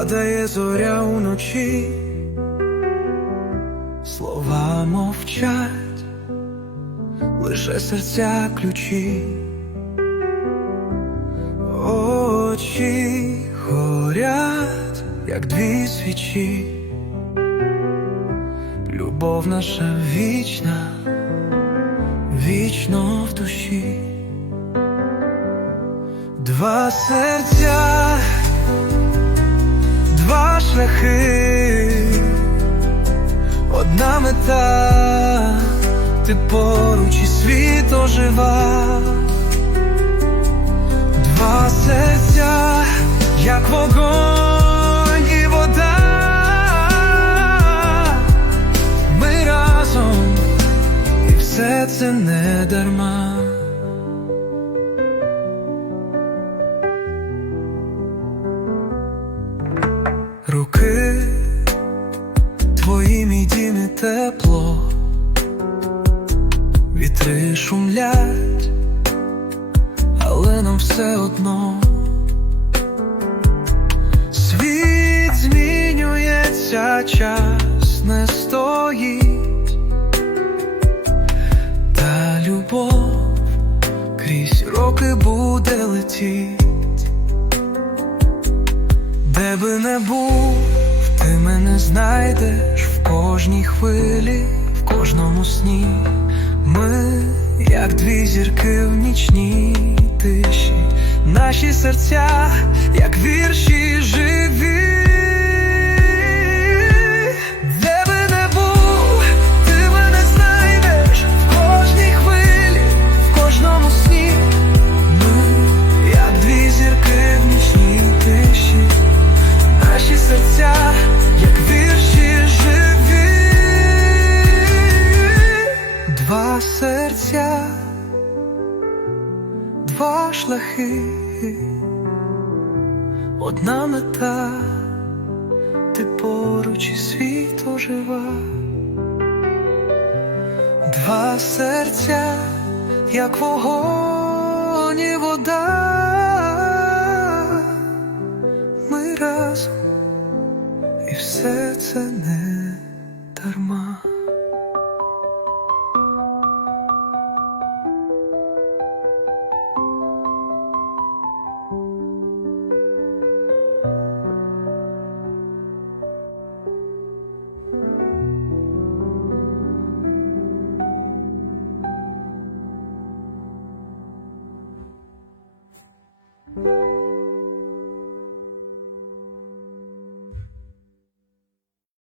Падає зоря уночі, слова мовчать, лише серця ключі, очі горять, як дві свічі, любов наша вічна, вічно в душі. Два серця, шляхи, одна мета, ти поруч і світ ожива. Два серця, як вогонь і вода. Ми разом, і все це не дарма. Руки твої мій дім тепло, вітри шумлять, але нам все одно. Світ змінюється, час не стоїть, та любов крізь роки буде летіть. Де би не був, ти мене знайдеш в кожній хвилі, в кожному сні. Ми, як дві зірки в нічній тиші, наші серця, як вірші живі. Два серця, два шляхи, одна мета, ти поруч і світ ожива. Два серця, як вогонь і вода. Ми разом, і все це не